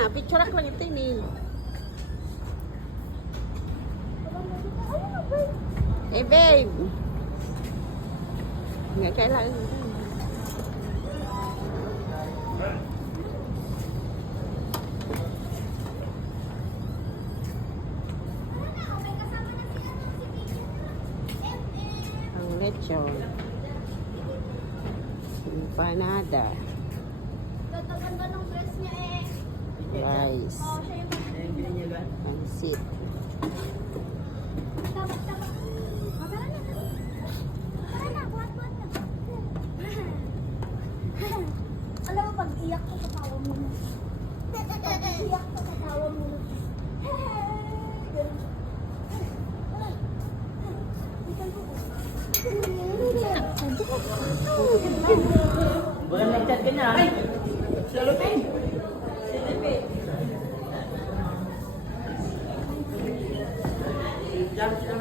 Picture lang ito ni. Eh, babe. Nga kailangan. Ang lechon. Empanada. Ganda ng dress niya eh. Rice. Oh, siya yung Pansit. Tama. Tara na. Tara na, buhat na. Alam mo, pag iyak ko sa tawa mo na. Pag iyak ko sa tawa mo na. Bukan nag-chat ka na. Ay! Salupin! Salupin! Jump siya.